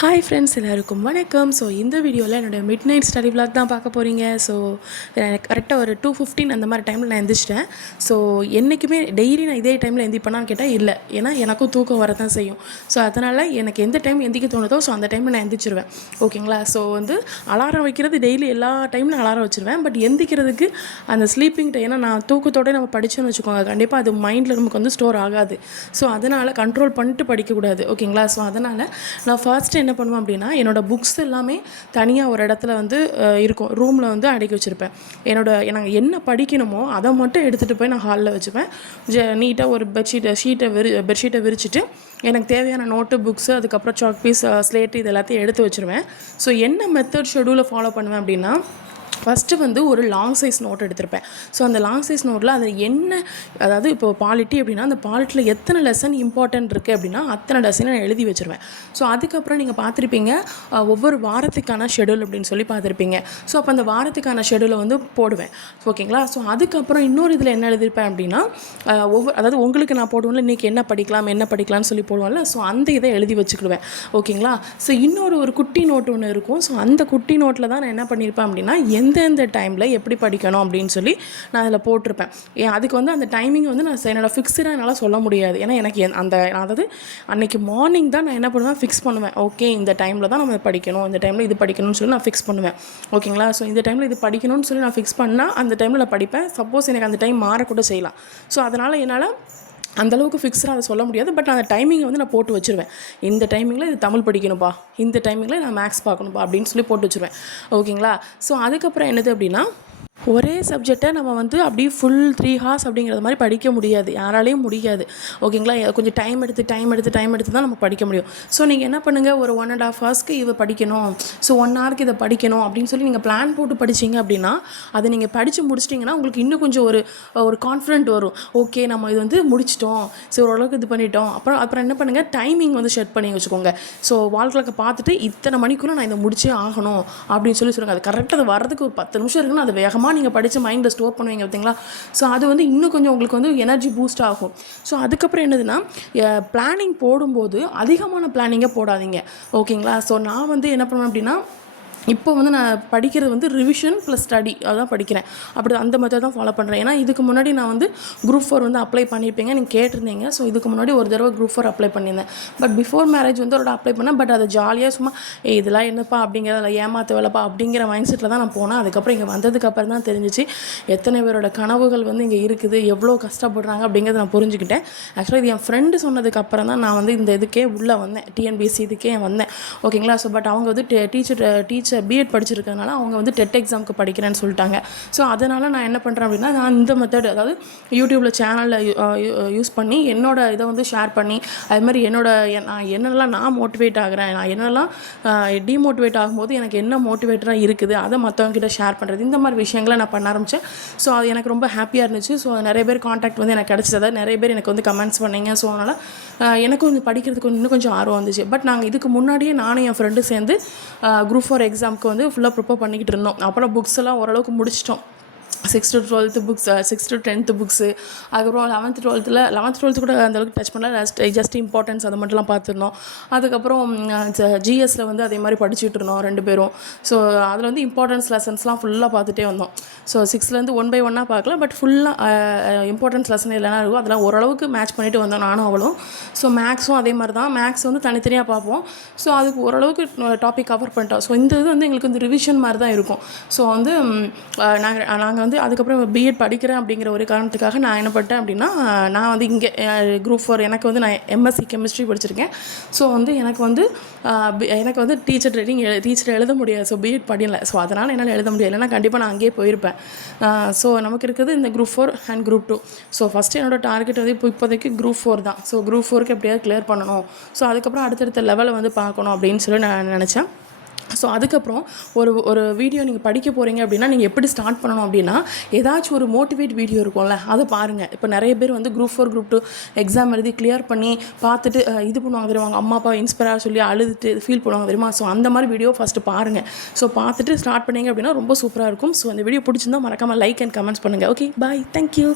Hi friends எல்லாருக்கும் வணக்கம். So இந்த வீடியோவில் என்னோடய மிட் நைட் ஸ்டடி விளாக் தான் பார்க்க போகிறீங்க ஸோ கரெக்டாக ஒரு டூ ஃபிஃப்டீன் அந்த மாதிரி டைமில் நான் எந்திரிச்சிட்டேன். ஸோ என்றைக்குமே டெய்லி நான் இதே டைமில் எந்திரிப்பேனான்னு கேட்டால் இல்லை. ஏன்னா எனக்கும் தூக்கம் வர தான் செய்யும். ஸோ அதனால் எனக்கு எந்த டைம் எந்திரிக்க தோணுதோ ஸோ அந்த டைமில் நான் எந்திரிச்சிருவேன். ஓகேங்களா ஸோ வந்து அலாரம் வைக்கிறது டெய்லி எல்லா டைம்லையும் அலாரம் வச்சிருவேன். பட் எந்திரிக்கிறதுக்கு அந்த ஸ்லீப்பிங் டைம் ஏன்னா நான் தூக்கத்தோடய நம்ம படித்தோன்னு வச்சுக்கோங்க. கண்டிப்பாக அது மைண்டில் நமக்கு வந்து ஸ்டோர் ஆகாது. ஸோ அதனால் கண்ட்ரோல் பண்ணிட்டு படிக்கக்கூடாது. ஓகேங்களா ஸோ அதனால் நான் ஃபர்ஸ்ட் என்ன பண்ணுவேன் அப்படின்னா என்னோட புக்ஸ் எல்லாமே தனியாக ஒரு இடத்துல வந்து இருக்கும். ரூமில் வந்து அடக்கி வச்சுருப்பேன். என்னோட எனக்கு என்ன படிக்கணுமோ அதை மட்டும் எடுத்துகிட்டு போய் நான் ஹாலில் வச்சுப்பேன். ஜ நீட்டாக ஒரு பெட்ஷீட்டை ஷீட்டை விரி பெட்ஷீட்டை விரிச்சிட்டு எனக்கு தேவையான நோட்டு புக்ஸு அதுக்கப்புறம் சாக் பீஸ் ஸ்லேட்டு இது எல்லாத்தையும் எடுத்து வச்சுருவேன். ஸோ என்ன மெத்தட் ஷெடியூலை ஃபாலோ பண்ணுவேன் அப்படின்னா ஃபஸ்ட்டு வந்து ஒரு லாங் சைஸ் நோட் எடுத்திருப்பேன். ஸோ அந்த லாங் சைஸ் நோட்டில் அது என்ன அதாவது இப்போ பாலிட்டி அப்படின்னா அந்த பாலிட்டியில் எத்தனை லெசன் இம்பார்ட்டன்ட் இருக்குது அப்படின்னா அத்தனை லெசனை நான் எழுதி வச்சுருவேன். ஸோ அதுக்கப்புறம் நீங்கள் பார்த்துருப்பீங்க ஒவ்வொரு வாரத்துக்கான ஷெடியூல் அப்படின்னு சொல்லி பார்த்துருப்பீங்க. ஸோ அப்போ அந்த வாரத்துக்கான ஷெடியூலை வந்து போடுவேன். ஓகேங்களா ஸோ அதுக்கப்புறம் இன்னொரு இதில் என்ன எழுதியிருப்பேன் அப்படின்னா ஒவ்வொரு அதாவது உங்களுக்கு நான் போடுவேன்ல இன்றைக்கி என்ன படிக்கலாம் என்ன படிக்கலாம்னு சொல்லி போடுவோம்ல ஸோ அந்த இதை எழுதி வச்சுக்கிடுவேன். ஓகேங்களா ஸோ இன்னொரு ஒரு குட்டி நோட் ஒன்று இருக்கும். ஸோ அந்த குட்டி நோட்டில் தான் நான் என்ன பண்ணியிருப்பேன் அப்படின்னா எந்த எந்தெந்த டைமில் எப்படி படிக்கணும் அப்படின்னு சொல்லி நான் அதில் போட்டிருப்பேன். ஏன் அதுக்கு வந்து அந்த டைமிங் வந்து நான் என்னோடய ஃபிக்ஸ்டாக என்னால் சொல்ல முடியாது. ஏன்னா எனக்கு அந்த அதாவது அன்றைக்கி மார்னிங் தான் நான் என்ன பண்ணுவேன் ஃபிக்ஸ் பண்ணுவேன். ஓகே இந்த டைமில் தான் நம்ம படிக்கணும் இந்த டைமில் இது படிக்கணும்னு சொல்லி நான் ஃபிக்ஸ் பண்ணுவேன். ஓகேங்களா ஸோ இந்த டைமில் இது படிக்கணும்னு சொல்லி நான் ஃபிக்ஸ் பண்ணால் அந்த டைமில் நான் படிப்பேன். சப்போஸ் எனக்கு அந்த டைம் மாறக்கூட செய்யலாம். ஸோ அதனால் என்னால் அந்தளவுக்கு ஃபிக்ஸ்டாக அதை சொல்ல முடியாது. பட் அந்த டைமிங்கை வந்து நான் போட்டு வச்சுருவேன். இந்த டைமிங்கில் இது தமிழ் படிக்கணும்ப்பா இந்த டைமிங்கில் நான் மேக்ஸ் பார்க்கணும்ப்பா அப்படின்னு சொல்லி போட்டு வச்சுருவேன். ஓகேங்களா ஸோ அதுக்கப்புறம் என்னது அப்படின்னா ஒரே சப்ஜெக்டை நம்ம வந்து அப்படியே ஃபுல் த்ரீ ஹார்ஸ் அப்படிங்கிறது மாதிரி படிக்க முடியாது. யாராலையும் முடியாது. ஓகேங்களா கொஞ்சம் டைம் எடுத்து டைம் எடுத்து டைம் எடுத்து தான் நம்ம படிக்க முடியும். ஸோ நீங்கள் என்ன பண்ணுங்கள் ஒரு ஒன் அண்ட் ஆஃப் ஹவர்ஸ்க்கு இதை படிக்கணும். ஸோ ஒன் ஹவருக்கு இதை படிக்கணும் அப்படின்னு சொல்லி நீங்கள் பிளான் போட்டு படிச்சீங்க அப்படின்னா அதை நீங்கள் படித்து முடிச்சிட்டிங்கன்னா உங்களுக்கு இன்னும் கொஞ்சம் ஒரு ஒரு கான்ஃபிடென்ட் வரும். ஓகே நம்ம இது வந்து முடிச்சிட்டோம். ஸோ ஓரளவுக்கு இது பண்ணிட்டோம். அப்புறம் அப்புறம் என்ன பண்ணுங்கள் டைமிங் வந்து செட் பண்ணி வச்சுக்கோங்க. ஸோ வால் கிளாக்கை பார்த்துட்டு இத்தனை மணிக்குள்ளே நான் இதை முடிச்சே ஆகணும் அப்படின்னு சொல்லி சொல்லுங்கள் அது கரெக்டாக அது வரதுக்கு ஒரு பத்து நிமிஷம் இருக்குன்னா அது வேகமாக நீங்கள் படித்து மைண்டில் ஸ்டோர் பண்ணுவீங்க பார்த்தீங்களா ஸோ அது வந்து இன்னும் கொஞ்சம் உங்களுக்கு வந்து எனர்ஜி பூஸ்ட் ஆகும். ஸோ அதுக்கப்புறம் என்னதுன்னா பிளானிங் போடும்போது அதிகமான பிளானிங்கை போடாதீங்க. ஓகேங்களா ஸோ நான் வந்து என்ன பண்ணுவேன் அப்படின்னா இப்போ வந்து நான் படிக்கிறது வந்து ரிவிஷன் ப்ளஸ் ஸ்டடி அதான் படிக்கிறேன். அப்படி அந்த மெத்தட் தான் ஃபாலோ பண்ணுறேன் ஏன்னா இதுக்கு முன்னாடி நான் வந்து குரூப் ஃபோர் வந்து அப்ளை பண்ணியிருப்பீங்க. நீங்கள் கேட்டிருந்தீங்க. ஸோ இதுக்கு முன்னாடி ஒரு தடவை குரூப் ஃபோர் அப்ளை பண்ணியிருந்தேன். பட் பிஃபோர் மேரேஜ் வந்து ஒரு அப்ளை பண்ணேன். பட் அதை ஜாலியாக சும்மா ஏ இதெல்லாம் என்னப்பா அப்படிங்கிறத ஏமாத்த வேலைப்பா அப்படிங்கிற மைண்ட் செட்டில் தான் நான் போனேன். அதுக்கப்புறம் இங்கே வந்ததுக்கப்புறம் தான் தெரிஞ்சிச்சு எத்தனை பேரோட கனவுகள் வந்து இங்கே இருக்குது எவ்வளோ கஷ்டப்படுறாங்க அப்படிங்கிறத நான் புரிஞ்சுக்கிட்டேன். ஆக்சுவலாக இது என் ஃப்ரெண்டு சொன்னதுக்கு அப்புறம் தான் நான் வந்து இந்த இதுக்கே உள்ளே வந்தேன். டிஎன்பிஎஸ்சி இதுக்கே வந்தேன். ஓகேங்களா ஸோ பட் அவங்க வந்து டீச்சர் டீச்சர் பிஎட் படிச்சிருக்கனால அவங்க வந்து டெட் எக்ஸாமுக்கு படிக்கிறேன்னு சொல்லிட்டாங்க. ஸோ அதனால் நான் என்ன பண்ணுறேன் அப்படின்னா நான் இந்த மெத்தட் அதாவது யூடியூப்பில் சேனலில் யூஸ் பண்ணி என்னோடய இதை வந்து ஷேர் பண்ணி அது மாதிரி என்னோட நான் என்னெல்லாம் நான் மோட்டிவேட் ஆகிறேன் நான் என்னெல்லாம் டிமோட்டிவேட் ஆகும்போது எனக்கு என்ன மோட்டிவேட்டராக இருக்குது அதை மற்றவங்ககிட்ட ஷேர் பண்ணுறது இந்த மாதிரி விஷயங்களை நான் பண்ண ஆரம்பித்தேன் ஸோ அது எனக்கு ரொம்ப ஹாப்பியாக இருந்துச்சு. ஸோ நிறைய பேர் காண்டாக்ட் வந்து எனக்கு கிடச்சிது. நிறைய பேர் எனக்கு வந்து கமெண்ட்ஸ் பண்ணீங்க. ஸோ அதனால் எனக்கும் வந்து படிக்கிறதுக்கு இன்னும் கொஞ்சம் ஆர்வம் வந்துச்சு. பட் நாங்கள் இதுக்கு முன்னாடியே நானும் என் ஃப்ரெண்டு சேர்ந்து குரூப் ஃபோர் எக்ஸாமுக்கு வந்து ஃபுல்லாக ப்ரிப்பேர் பண்ணிக்கிட்டு இருந்தோம். அப்புறம் புக்ஸ் எல்லாம் ஓரளவுக்கு முடிச்சிட்டோம். Six to twelfth books six to tenth books அதுக்கப்புறம் லெவன்த்து டுவெல்த்தில் லெவன்த் டுவெல்த்து கூட அந்த அளவுக்கு டச் பண்ணல. ஜஸ்ட் ஜஸ்ட் இம்பார்ட்டன்ஸ் அதை மட்டும்லாம் பார்த்துருந்தோம் அதுக்கப்புறம் ஜிஎஸ்சில் வந்து அதே மாதிரி படிச்சுட்டு இருந்தோம் ரெண்டு பேரும். ஸோ அதில் வந்து இம்பார்ட்டன்ஸ் லெசன்ஸ்லாம் ஃபுல்லாக பார்த்துட்டே வந்தோம். ஸோ சிக்ஸ்த்லேருந்து ஒன் பை ஒன்னாக பார்க்கல பட் ஃபுல்லாக இம்பார்ட்டன்ஸ் லெசன் இல்லைனா இருக்கும் அதெல்லாம் ஓரளவுக்கு மேட்ச் பண்ணிட்டு வந்தோம் நானும் அவளும். ஸோ மேக்ஸும் அதே மாதிரி தான். மேக்ஸ் வந்து தனித்தனியாக பார்ப்போம். ஸோ அதுக்கு ஓரளவுக்கு டாபிக் கவர் பண்ணிட்டோம். ஸோ இந்த இது வந்து எங்களுக்கு வந்து ரிவிஷன் மாதிரி தான் இருக்கும். ஸோ வந்து நாங்கள் நாங்கள் வந்து அதுக்கப்புறம் பிஎட் படிக்கிறேன் அப்படிங்கிற ஒரு காரணத்துக்காக நான் என்ன பண்ணிட்டேன் அப்படின்னா நான் வந்து இங்கே குரூப் ஃபோர் எனக்கு வந்து நான் எம்எஸ்சி கெமிஸ்ட்ரி படிச்சிருக்கேன். ஸோ வந்து எனக்கு வந்து எனக்கு வந்து டீச்சர் ட்ரைனிங் டீச்சர் எழுத முடியாது. So BEd படியலை. ஸோ அதனால் என்னால் எழுத முடியாது இல்லைனா கண்டிப்பாக நான் அங்கேயே போயிருப்பேன். ஸோ நமக்கு இருக்குது இந்த group four and group two so first என்னோட டார்கெட் வந்து இப்போ இப்போதைக்கு குரூப் ஃபோர் தான். ஸோ குரூப் ஃபோருக்கு எப்படியாவது கிளியர் பண்ணணும். ஸோ அதுக்கப்புறம் அடுத்தடுத்த லெவலை வந்து பார்க்கணும் அப்படின்னு சொல்லி நான் நினச்சேன். ஸோ அதுக்கப்புறம் ஒரு ஒரு வீடியோ நீங்கள் படிக்க போகிறீங்க அப்படின்னா நீங்கள் எப்படி ஸ்டார்ட் பண்ணணும் அப்படின்னா ஏதாச்சும் ஒரு மோட்டிவேட் வீடியோ இருக்கும்ல அதை பாருங்கள் இப்போ நிறைய பேர் வந்து group four group two exam எழுதி கிளியர் பண்ணி பார்த்துட்டு இது பண்ணுவாங்க தெரியுமா? அவங்க அம்மா அப்பா இன்ஸ்பயராக சொல்லி அழுதுட்டு ஃபீல் பண்ணுவாங்க தெரியுமா? ஸோ அந்த மாதிரி வீடியோ ஃபஸ்ட்டு பாருங்கள் ஸோ பார்த்துட்டு ஸ்டார்ட் பண்ணீங்க அப்படின்னா ரொம்ப சூப்பராக இருக்கும். ஸோ அந்த வீடியோ பிடிச்சிருந்தா மறக்காமல் லைக் அண்ட் கமெண்ட்ஸ் பண்ணுங்கள் ஓகே பாய் தேங்க்யூ